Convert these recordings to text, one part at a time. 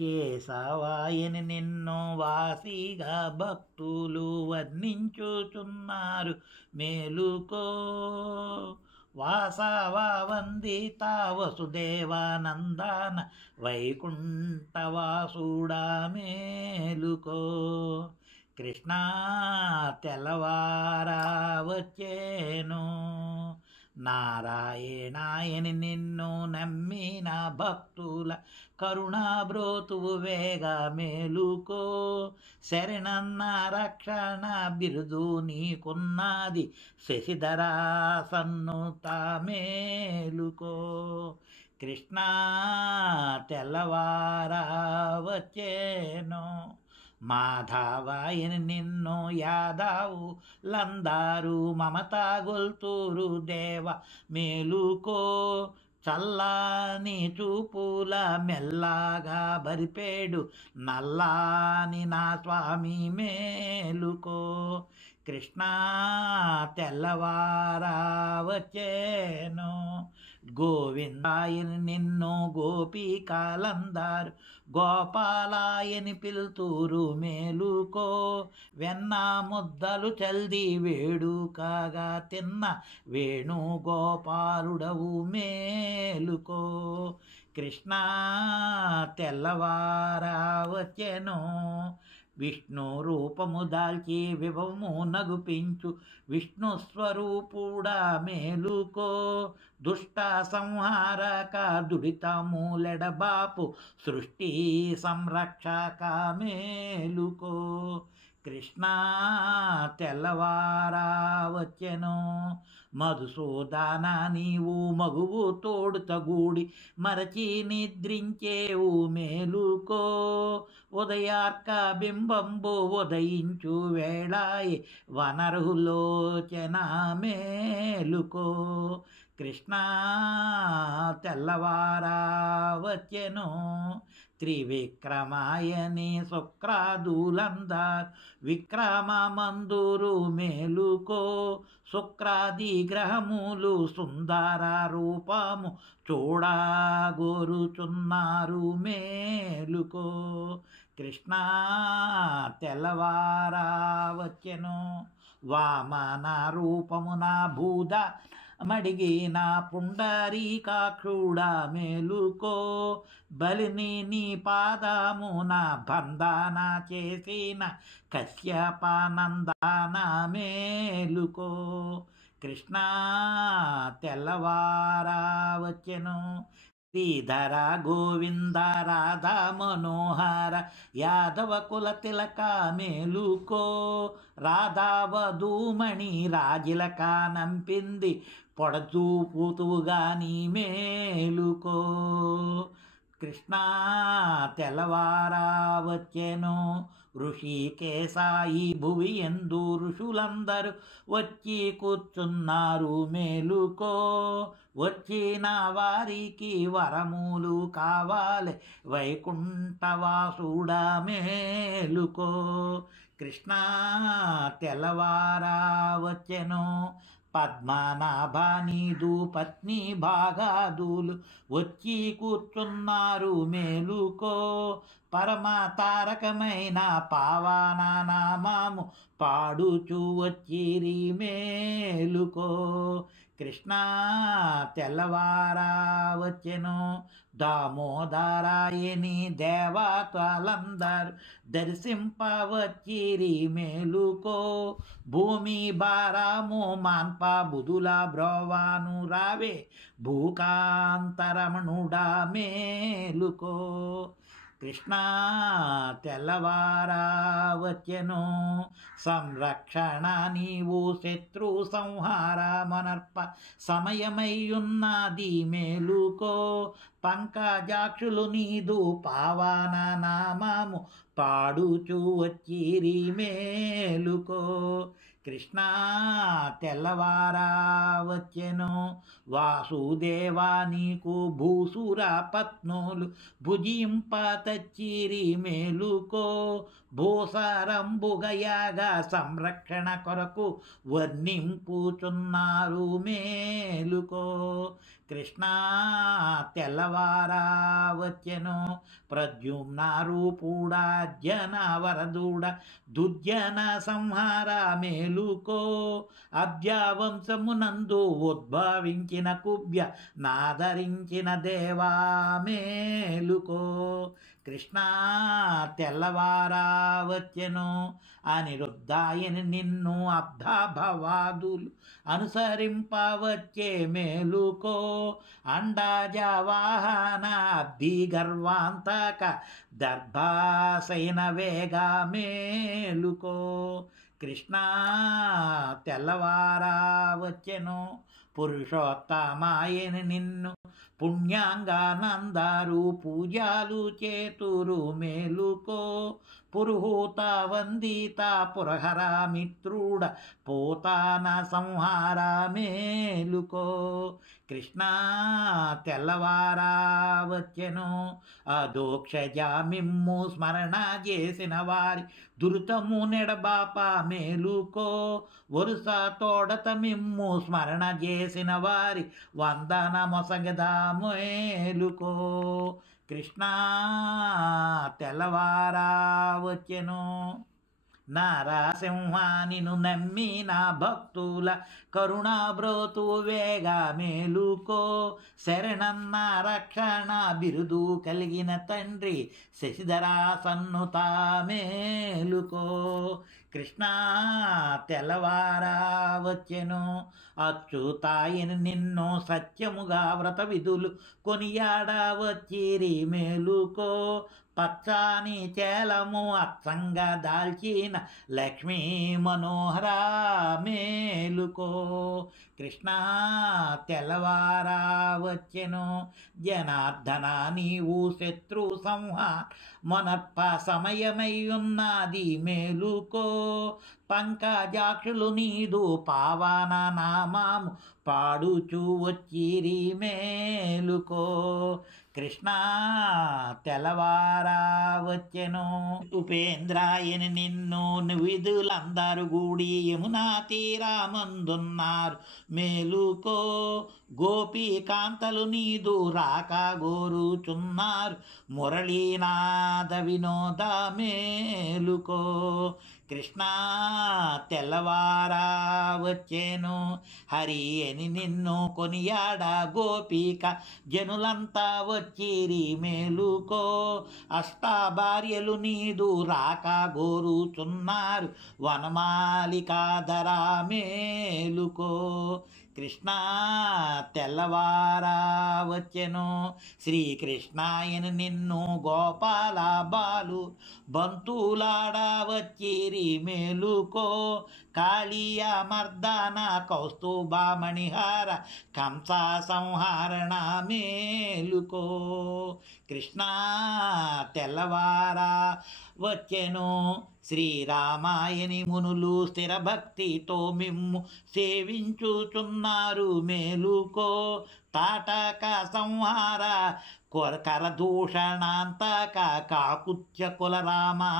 కేశవాయని నిన్ను వాసిగా భక్తులు వర్ణించుచున్నారు మేలుకో. వాసవ వందిత వసుదేవానందన వైకుంఠవాసుడా మేలుకో. కృష్ణ తెల్లవారా వచ్చేను. నారాయణాయని నిన్ను నమ్మిన భక్తుల కరుణాబ్రోతువు వేగ మేలుకో. శరణన్న రక్షణ బిరుదు నీకున్నది శశిధరా సన్నుత మేలుకో. కృష్ణ తెల్లవారా వచ్చేను. మాధవాయని నిన్ను యాదవు లందారు మమతా గొల్తూరు దేవ మేలుకో. చల్లాని చూపుల మెల్లాగా బరిపేడు నల్లాని నా స్వామి మేలుకో. కృష్ణ తెల్లవారా వచ్చేను. గోవిందాయని నిన్ను గోపికాలందారు గోపాలాయని పిలుతూరు మేలుకో. వెన్న ముద్దలు చల్ది వేడుకగా తిన్న వేణుగోపాలుడవు మేలుకో. కృష్ణ తెల్లవారా వచ్చెను. విష్ణు రూపము దాల్చి విభవము నగుపించు విష్ణు స్వరూపుడా మేలుకో. దుష్ట సంహారక దుడితములెడబాపు సృష్టి సంరక్షక మేలుకో. కృష్ణ తెల్లవారా వచ్చెను. మధుసూదన నీవు మగువు తోడుతగూడి మరచి నిద్రించేవు మేలుకో. ఉదయార్క బింబంబు ఉదయించు వేళాయి వనరులోచన మేలుకో. కృష్ణ తెల్లవారా వచ్చెను. త్రివిక్రమాయని శుక్రాదులందార్ విక్రమమందురు మేలుకో. శుక్రాది గ్రహములు సుందర రూపము చూడగోరుచున్నారు మేలుకో. కృష్ణ తెల్లవారా వచ్చెను. వామన రూపమున భూద మడిగిన పుండరీకాక్షుడా మేలుకో. బలిని నీ పాదమున బంధన చేసిన కశ్యపానందన మేలుకో. కృష్ణ తెల్లవారా వచ్చెను. శ్రీధర గోవింద రాధా మనోహర యాదవ కుల తిలక మేలుకో. రాధా వధూమణి రాజిలక నంపింది పొడచూపుతువుగా నీ మేలుకో. కృష్ణ తెల్లవారా వచ్చెను. ఋషికేశాయి భువి ఎందు ఋషులందరూ వచ్చి కూర్చున్నారు మేలుకో. వచ్చిన వారికి వరములు కావాలి వైకుంఠవాసుడా మేలుకో. కృష్ణ తెల్లవారా వచ్చెను. పద్మనాభ నీదు పత్ని భాగాదులు వచ్చి కూర్చున్నారు మేలుకో. పరమ తారకమైన పావన నామము పాడుచు వచ్చిరి మేలుకో. కృష్ణ తెల్లవారా వచ్చెను. దామోదరాయని దేవతలందరూ దర్శింపవచ్చిరి మేలుకో. భూమి భారము మాన్ప బుధుల బ్రోవాను రావే భూకాంతరమణుడా మేలుకో. కృష్ణ తెల్లవారా వచ్చెను. సంరక్షణ నీవు శత్రు సంహార మనర్ప సమయమయ్యున్నది మేలుకో. పంకజాక్షులు నీదు పావన నామము పాడుచు వచ్చిరి మేలుకో. కృష్ణ తెల్లవారా వచ్చెను. వాసుదేవా నీకు భూసుర పత్నులు భుజింప తచ్చిరి మేలుకో. భూసారంబుగయాగా సంరక్షణ కొరకు వర్ణింపుచున్నారు మేలుకో. కృష్ణ తెల్లవారా వచ్చెను ప్రద్యుమ్న రూపుడా జన వరదూడ దుర్జన సంహార మేలుకో. అబ్జావంశమునందు ఉద్భవించిన కుబ్య నాదరించిన దేవా మేలుకో. కృష్ణ తెల్లవారా వచ్చెను అనిరుద్ధాయని నిన్ను అబ్ధాభవాదులు అనుసరింపవచ్చే మేలుకో. అండాజవాహన అబ్ధి గర్వాంతక దర్భాసైన వేగా మేలుకో. కృష్ణ తెల్లవారా వచ్చెను పురుషోత్తమాయని నిన్ను పుణ్యాంగానందారు పూజలు చేతురు మేలుకో. పురుహూత వందిత పురహర మిత్రుడ పోతాన సంహార మేలుకో. కృష్ణ తెల్లవారా వచ్చెను అదోక్షజామిమ్ము స్మరణ చేసిన వారి దురితము నెడబాప మేలుకో. వరుస తోడత మిమ్ము స్మరణ చేసిన వారి వందన మొసగదా మేలుకో. కృష్ణ తెల్లవారా వచ్చెను నారసింహానిను నమ్మి నా భక్తుల కరుణాబ్రోతు వేగ మేలుకో. శరణన్న రక్షణ బిరుదు కలిగిన తండ్రి శశిధరా సన్నుత మేలుకో. కృష్ణ తెల్లవారా వచ్చెను అచ్యుతాయని నిన్ను సత్యముగా వ్రత విధులు కొనియాడ వచ్చిరి మేలుకో. పచ్చాని చేలము అచ్చంగా దాల్చిన లక్ష్మీ మనోహర మేలుకో. కృష్ణ తెల్లవారా వచ్చెను జనార్దన నీవు శత్రు సంహార మొనర్ప సమయమై ఉన్నది మేలుకో. పంకజాక్షులు నీదు పావన నామము పాడుచూ వచ్చిరి మేలుకో. కృష్ణ తెల్లవారా వచ్చెను ఉపేంద్రాయని నిన్ను విధులందరూ గూడి యమునా తీరామందున్నారు మేలుకో. గోపీకాంతలు నీదు రాక గోరుచున్నారు మురళీనాద వినోద మేలుకో. కృష్ణ తెల్లవారా వచ్చెను హరి అని నిన్ను కొనియాడ గోపిక జనులంతా వచ్చిరి మేలుకో. అష్టాభార్యలు నీదు రాక గోరుచున్నారు వనమాలికాధరా మేలుకో. కృష్ణ తెల్లవారా వచ్చెను శ్రీకృష్ణాయని నిన్ను గోపాల బాలు బంతులాడ వచ్చిరి మేలుకో. కాళీయ మర్దన కౌస్తుభమణిహార కంస సంహరణ మేలుకో. కృష్ణ తెల్లవారా వచ్చెను శ్రీరామాయని మునులు స్థిర భక్తితో మిమ్ము సేవించుచున్నారు మేలుకో. తాటక సంహార కరదూషణాంతక కాకుత్య కుల రామా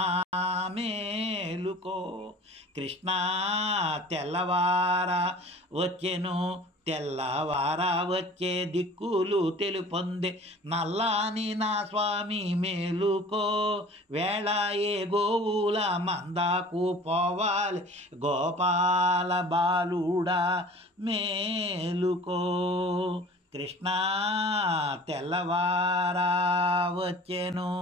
మేలుకో. కృష్ణ తెల్లవారా వచ్చెను తెల్లవారా వచ్చే దిక్కులు తెలుపొందే నల్లాని నా స్వామి మేలుకో. వేళాయే గోవుల మందాకు పోవాలి గోపాల బాలుడా మేలుకో. కృష్ణ తెల్లవారా వచ్చెను.